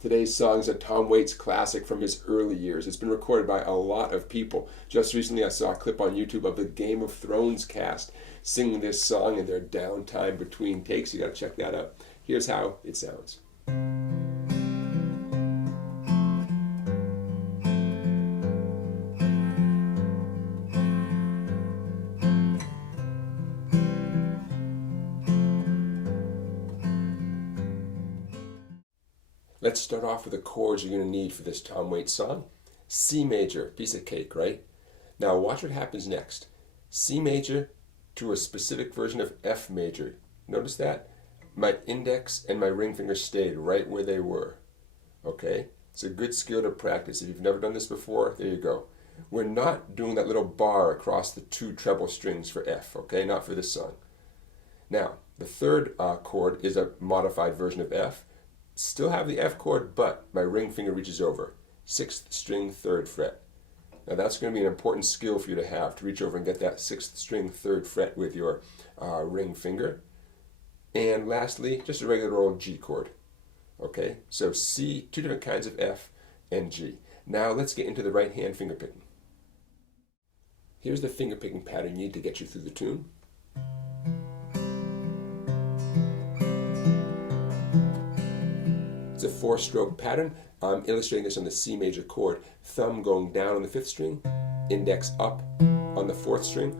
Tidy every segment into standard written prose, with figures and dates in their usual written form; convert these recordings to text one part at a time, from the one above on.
Today's song is a Tom Waits classic from his early years. It's been recorded by a lot of people. Just recently I saw a clip on YouTube of the Game of Thrones cast singing this song in their downtime between takes. You gotta check that out. Here's how it sounds. Let's start off with the chords you're going to need for this Tom Waits song. C major, piece of cake, right? Now watch what happens next. C major to a specific version of F major. Notice that? My index and my ring finger stayed right where they were. Okay? It's a good skill to practice. If you've never done this before, there you go. We're not doing that little bar across the two treble strings for F, okay? Not for this song. Now, the third chord is a modified version of F. Still have the F chord, but my ring finger reaches over. 6th string, 3rd fret. Now that's going to be an important skill for you to have, to reach over and get that 6th string, 3rd fret with your ring finger. And lastly, just a regular old G chord. Okay, so C, two different kinds of F and G. Now let's get into the right hand finger picking. Here's the finger picking pattern you need to get you through the tune. It's a 4-stroke pattern. I'm illustrating this on the C major chord. Thumb going down on the 5th string, index up on the 4th string,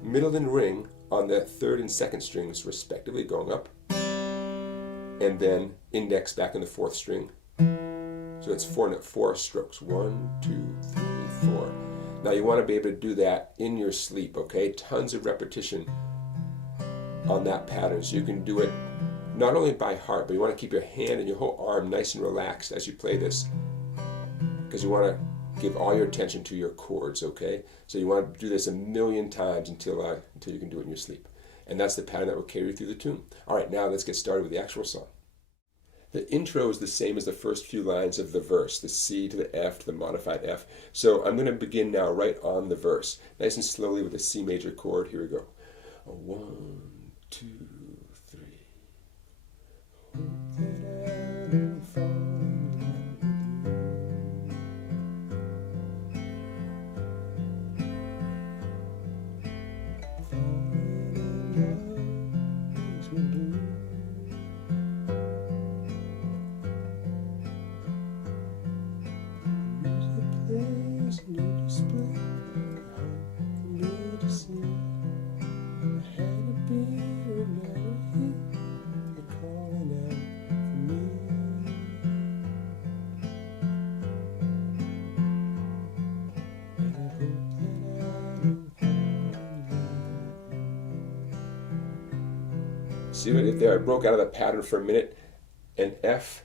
middle and ring on the 3rd and 2nd strings respectively going up, and then index back on the 4th string. So it's 4 strokes. 1, 2, 3, 4. Now you want to be able to do that in your sleep, okay? Tons of repetition on that pattern so you can do it not only by heart, but you want to keep your hand and your whole arm nice and relaxed as you play this, because you want to give all your attention to your chords, okay? So you want to do this a million times until you can do it in your sleep. And that's the pattern that will carry you through the tune. All right, now let's get started with the actual song. The intro is the same as the first few lines of the verse, the C to the F to the modified F. So I'm going to begin now right on the verse, nice and slowly with the C major chord. Here we go. 1, 2, 3. Hope that I don't fall in love with you. Falling in love makes me blue. Music plays a new display. I need to see. I had a beer and now we're here. You're calling out for me. And I hope that I don't fall in love with you. See what I did there? I broke out of the pattern for a minute. An F,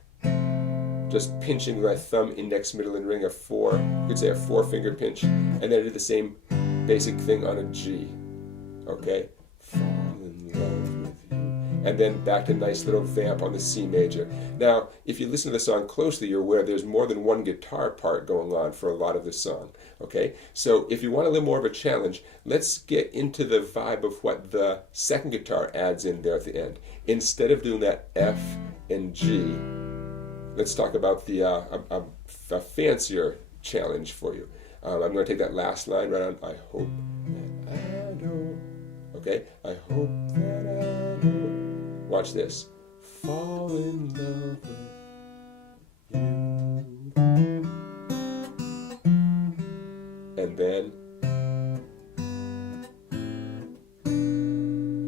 just pinching with my thumb, index, middle, and ring, a 4. You could say a 4-finger pinch. And then I did the same basic thing on a G. Okay? Fall in love with you. And then back to nice little vamp on the C major. Now, if you listen to the song closely, you're aware there's more than one guitar part going on for a lot of this song. Okay? So if you want a little more of a challenge, let's get into the vibe of what the second guitar adds in there at the end. Instead of doing that F and G, let's talk about the a fancier challenge for you. I'm going to take that last line right on. I hope that I don't. Okay? I hope that I don't. Watch this. Fall in love with you. And then.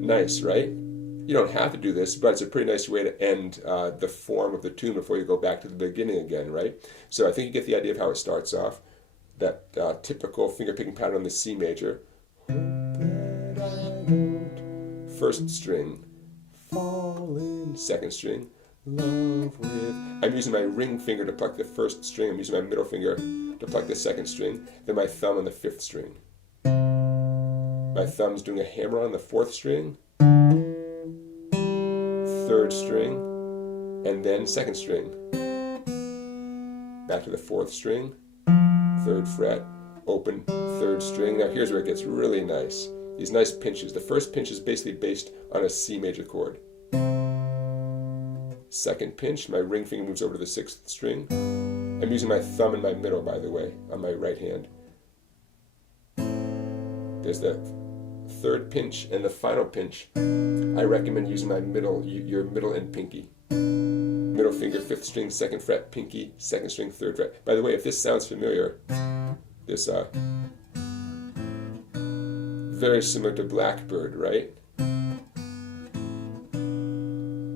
Nice, right? You don't have to do this, but it's a pretty nice way to end the form of the tune before you go back to the beginning again, right? So I think you get the idea of how it starts off. That typical finger picking pattern on the C major. Hope that I don't. 1st string. Fall in. 2nd string. Love with. I'm using my ring finger to pluck the 1st string. I'm using my middle finger to pluck the 2nd string. Then my thumb on the 5th string. My thumb's doing a hammer on the 4th string. 3rd string, and then 2nd string. Back to the 4th string, 3rd fret, open 3rd string. Now here's where it gets really nice. These nice pinches. The first pinch is basically based on a C major chord. second pinch. My ring finger moves over to the 6th string. I'm using my thumb in my middle, by the way, on my right hand. There's the 3rd pinch, and the final pinch. I recommend using my middle, your middle and pinky. Middle finger, 5th string, 2nd fret, pinky, 2nd string, 3rd fret. By the way, if this sounds familiar, this very similar to Blackbird, right?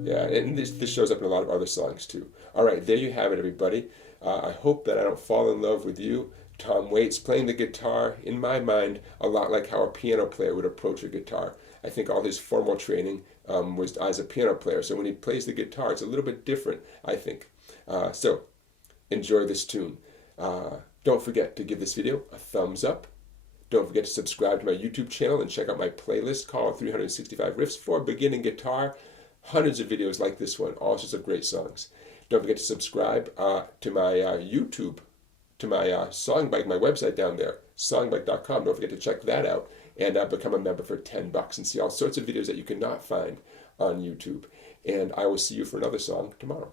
Yeah, and this shows up in a lot of other songs too. All right, there you have it, everybody. I hope that I don't fall in love with you. Tom Waits playing the guitar, in my mind, a lot like how a piano player would approach a guitar. I think all his formal training was as a piano player. So when he plays the guitar, it's a little bit different, I think. So enjoy this tune. Don't forget to give this video a thumbs up. Don't forget to subscribe to my YouTube channel and check out my playlist called 365 Riffs for Beginning Guitar. Hundreds of videos like this one, all sorts of great songs. Don't forget to subscribe to my YouTube, to my Songbike, my website down there, songbike.com. Don't forget to check that out and become a member for $10 and see all sorts of videos that you cannot find on YouTube. And I will see you for another song tomorrow.